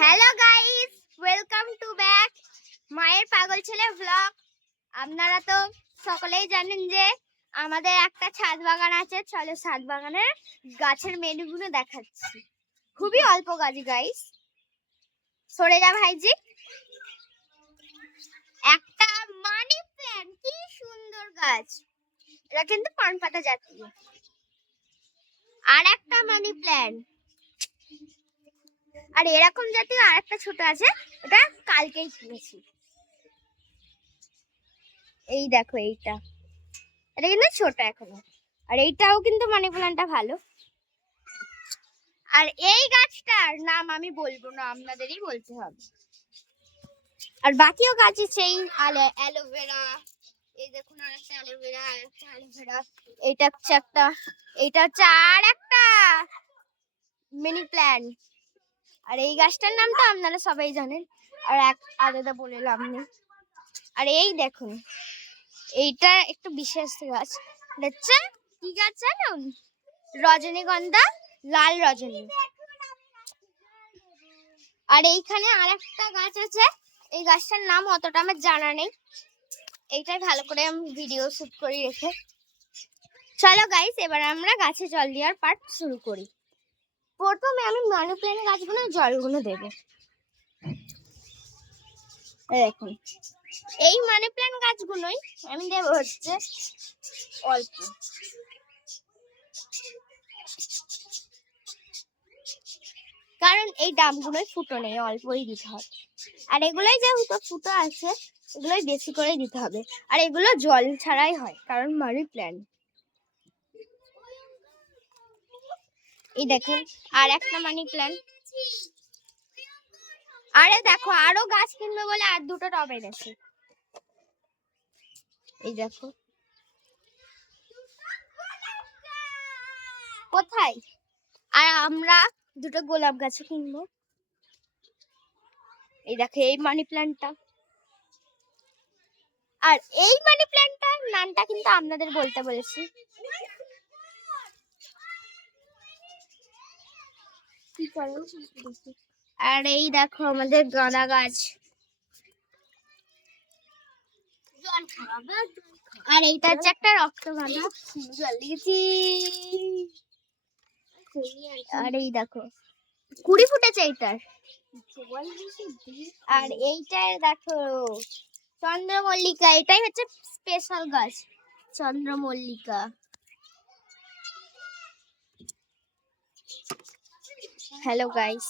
Hello guys, welcome to back মায়ের পাগল ছেলে ব্লগ। আপনারা তো সকলেই জানেন যে আমাদের একটা ছাদ বাগান আছে। চলো ছাদ বাগানের গাছের মেনুগুলো দেখাচ্ছি। খুবই অল্প গাছ গাইস। সরে যা ভাইজি। একটা মানি প্ল্যান্ট, কি সুন্দর গাছ। এটা কিন্তু পান পাতা জাতীয়। আর একটা মানি প্ল্যান্ট, আর এরকম জাতীয় আরেকটা ছোট আছে, ওটা কালকেই কিনেছি। এই দেখো, এটা কিন্তু ছোট এখনো। আর এইটাও কিন্তু মানি প্ল্যান্টটা ভালো। আর এই গাছটার নাম আমি বলবো না, আপনাদেরই বলতে হবে। আর বাকিও গাছ আছে, এই অ্যালোভেরা, এই দেখুন আরেকটা অ্যালোভেরা, আরেকটা অ্যালোভেরা, এইটা হচ্ছে একটা, এইটা হচ্ছে আর একটা মিনি প্ল্যান্ট। আর এই গাছটার নাম তো আপনারা সবাই জানেন, আর এক আলাদা বলে লাভ নেই। আর এই দেখুন, এইটা একটু বিশেষ গাছ, হচ্ছে কি গাছ জানুন? রজনীগন্ধা, লাল রজনী। আর এইখানে আরেকটা গাছ আছে, এই গাছটার নাম অতটা আমার জানা নেই। এইটাই ভালো করে আমি ভিডিও শুট করে রেখে। চলো গাইস, এবার আমরা গাছে জল দেওয়ার পার্ট শুরু করি। প্রথমে আমি মানি প্ল্যান্ট গাছগুলো জলগুলো দেবো। দেখুন, এই মানি প্ল্যান্ট গাছগুলোই আমি দেবো হচ্ছে অল্প, কারণ এই ডাবগুলোই ফুটো নেই, অল্পই দিতে হবে। আর এগুলোই যেহেতু ফুটো আছে, এগুলোই বেশি করে দিতে হবে। আর এগুলো জল ছাড়াই হয়, কারণ মানি প্ল্যান্ট। এই দেখুন আর একটা মানি প্ল্যান্ট। আরে দেখো, আরো গাছ কিনবে বলে আর দুটো টবে এনেছে। এই দেখো কোথায়। আর আমরা দুটো গোলাপ গাছও কিনবো। এই দেখো এই মানি প্ল্যান্টটা। আর এই মানি প্ল্যান্টটার নামটা কিন্তু আপনাদের বলতে বলেছি। আর এই দেখো আমাদের গাঁদা গাছ। আর এইটা হচ্ছে একটা রক্তগাঁদা, জল দিয়েছি। আর এই দেখো কুড়ি ফুটেছে এইটার। আর এইটার দেখো চন্দ্রমল্লিকা, এটাই হচ্ছে স্পেশাল গাছ, চন্দ্রমল্লিকা। Hello guys.